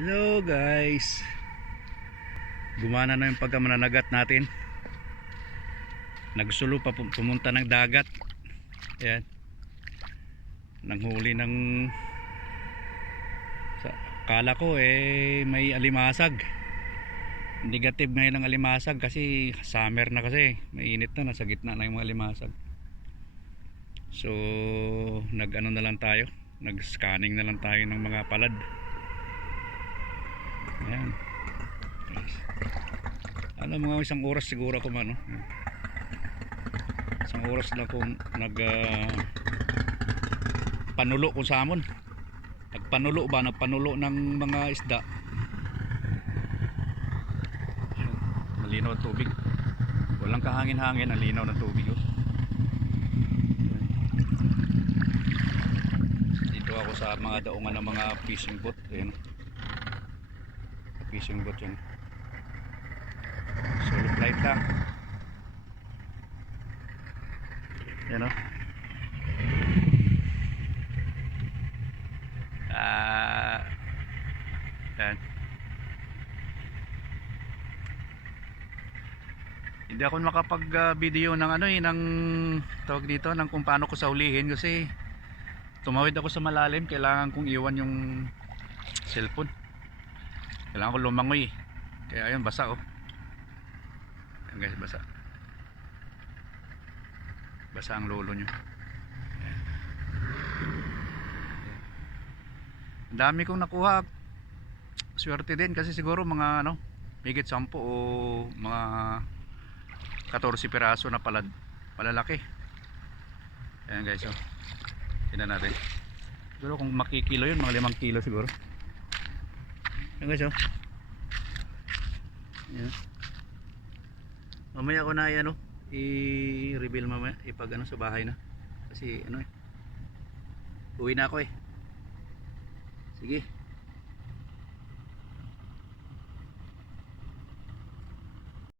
Hello guys. Gumana na yung pagkamananagat natin. Nagsulo pa pu- pumunta ng dagat. Ayan. Nanghuli ng Kala ko eh may alimasag. Negative ngayon ng alimasag kasi summer na kasi. Mainit na, nasa gitna na yung mga alimasag. So nag ano na lang tayo? Nag scanning na lang tayo ng mga palad Ayan. Alam mga isang oras siguro ako man. No? Isang oras na akong nag ah, panulo ko sa amon. Nagpanulo ba? Nagpanulo ng mga isda. Ayan. Malinaw ang tubig. Walang kahangin-hangin. Ang linaw ng tubig. Oh. Dito ako sa mga daungan ng mga fishing boat. Ayan. Oh fishing boat yun. Solo flight lang yan o ah yan. Hindi ako makapag video ng ano eh ng tawag dito ng kung paano ko saulihin kasi tumawid ako sa malalim. Kailangan kong iwan yung cellphone kailangan ko lumangoy. Kaya ayun basa oh. Ayun guys basa. Basa ang lolo nyo. Ang dami kong nakuha. Swerte din kasi siguro mga ano higit 10 o mga 14 piraso na palad malalaki ayan guys oh. Tingnan natin. Siguro kung makikilo yun mga 5 kilo siguro Ayan guys oh. Mamaya ko na ano, i-reveal mamaya ipag ano sa bahay na. Kasi ano eh. Uwi na ako eh. Sige.